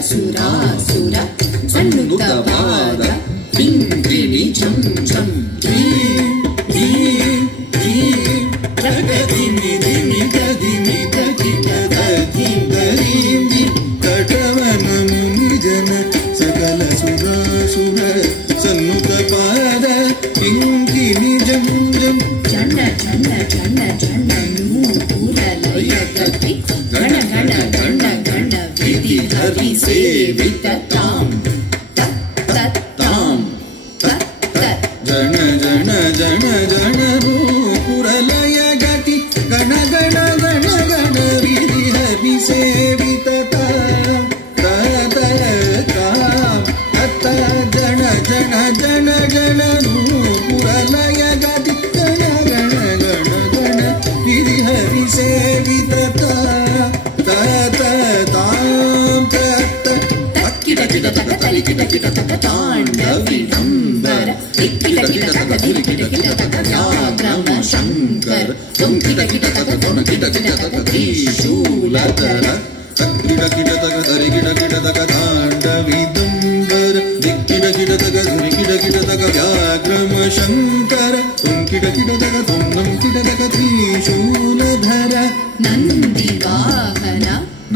ಸುರಾಸುರ ಸನ್ನುತವಾದ ಕಿಂಕಿಣಿ ಛಂ ಛಂ ಧೀಂ ಧೀಂ ಧೀಂ ಧೀಮಿ ಧಿಮಿ ಧೀಮಿ ಧಿದ ಧೀಂ ಧೀಂ ಧೀಂ ಕಟವನ ಮುನಿ ಜನ ಸಕಲ ಸುರಾಸುರ ಸನ್ನುತವಾದ ಕಿಂಕಿಣಿ ಜಂ ಜಂ ಚಂಡ ಚಂಡ ಚಂಡ ಚಂಡ ನೂಪುರ ಲಯ ಗತಿ ಗಣ ಗಣ ಗಂಡ ಗಂಡ ವಿಧಿ ಹರಿ ಸೇವಿತ ತಾಂ ತತ್ ತಾಂ ತತ್ ಜನ ಜನ ಜನ ಜನ ನೂಪುರ ಲಯ ಗತಿ ಗಣ ಗಣ ಗಣ ಗಣ ವಿಧಿ ಹರಿ ಸೇವಿತ ತಾಂ ತಾಂ ತತ್ ಜನ ಜನ ಜನ ಜನ ನೂಪುರ ಲಯ ಗತಿ ಗಣ ಗಣ ಗಣ ಗಣ ವಿಧಿ ಹರಿ ಸೇವಿತ ಕಿಟ ಕಿಟ ತಕ ತರಿ ಕಿಟ ಕಿಟ ತಕ ತಾಂಡವಿಡಂಬರ ಕಿಟ ಕಿಟ ತಕ ಧುರಿ ಕಿಟ ಕಿಟ ತಕ ವ್ಯಾಘ್ರಮ ಶಂಕರ ತುಂ ಕಿಟ ಕಿಟ ತಕ ತೊಣ ಕಿಟ ಕಿಟ ತಕ ತ್ರಿಶೂಲಧರ ಕಿಟ ಕಿಟ ತಕ ತರಿ ಕಿಟ ಕಿಟ ತಕ ತಾಂಡವಿಡಂಬರ ಕಿಟ ಕಿಟ ತಕ ಧುರಿ ಕಿಟ ಕಿಟ ತಕ ವ್ಯಾಘ್ರಮ ಶಂಕರ ತುಂ ಕಿಟ ಕಿಟ ತಕ ತೊಂ ನಂ ಕಿಟ ತಕ ತ್ರಿಶೂಲಧರ ನಂದಿ ವಾಹನ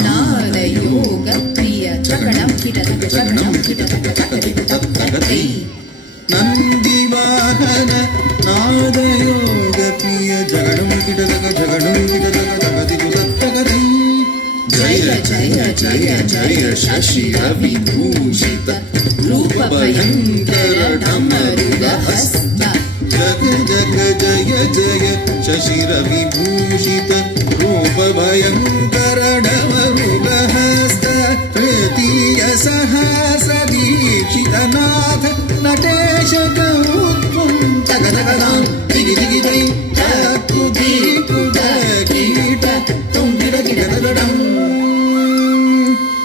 ನಾದ ಯೋಗ ಪ್ರಿಯ ಜಗಣಂ ಕಿಟತಕ ಜಗಣಂ ಕಿಟತಕ ತಕರಿ ತಕ್ಕಗತಿ ನಂದಿ ವಾಹನ ನಾದ ಯೋಗ ಪ್ರಿಯ ಜಗಣಂ ಕಿಟತಕ ಜಗಣಂ ಕಿಟತಕ ತಕತಿ ತಕ್ಕಗತಿ ಜಯ ಜಯ ಜಯ ಜಯ ಶಶಿ ವಿಭೂಷಿತ ರೂಪ ಭಯಂಕರ ಡಮರುಗ ಹಸ್ತ ಜಗ ಜಗ ಜಯ ಜಯ ಶಶಿರ ವಿಭೂಷಿತ ರೂಪ ಭಯಂಕರ ಡಮರುಗ ಹಸ್ತ ತೃತೀಯ ಸಹಸ್ರ ದೀಕ್ಷಿತ ನಾಥ ನಟೇಶ ಗೌತ್ವಂ ತಗ ತಗದಾಂ ದಿಗಿ ದಿಗಿ ದೈ ತಕ್ಕು ದೀಕುದ ಕೀಟ ತುಂ ಗಿಡ ಗಿಡ ತಗಡಂ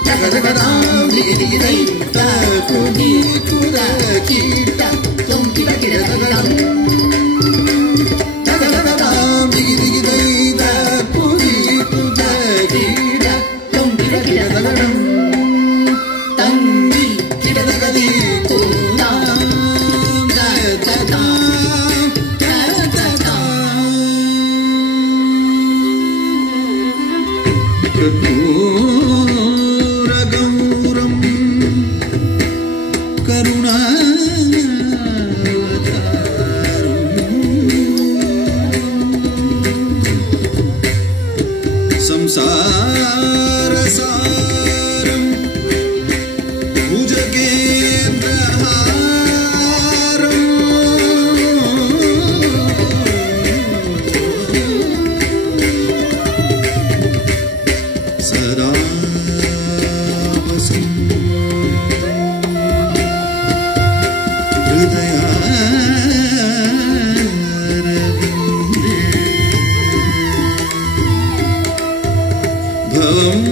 ತಗ ತಗದಾಂ ದಿಗಿ ದಿಗಿ ದೈ ತಕ್ಕು ದೀಕುದ ಕೀಟ ತುಂ ಗಿಡ ಗಿಡ ತಗಡಂ ಕರ್ಪೂರಗೌರಂ ಕರುಣಾವತಾರಂ ಸಂಸಾರಸಾರಂ ಭುಜಗೇಂದ್ರಹಾರಂ ಸದಾ ಹೃದಯಾರವಿಂದೇ ಭವಂ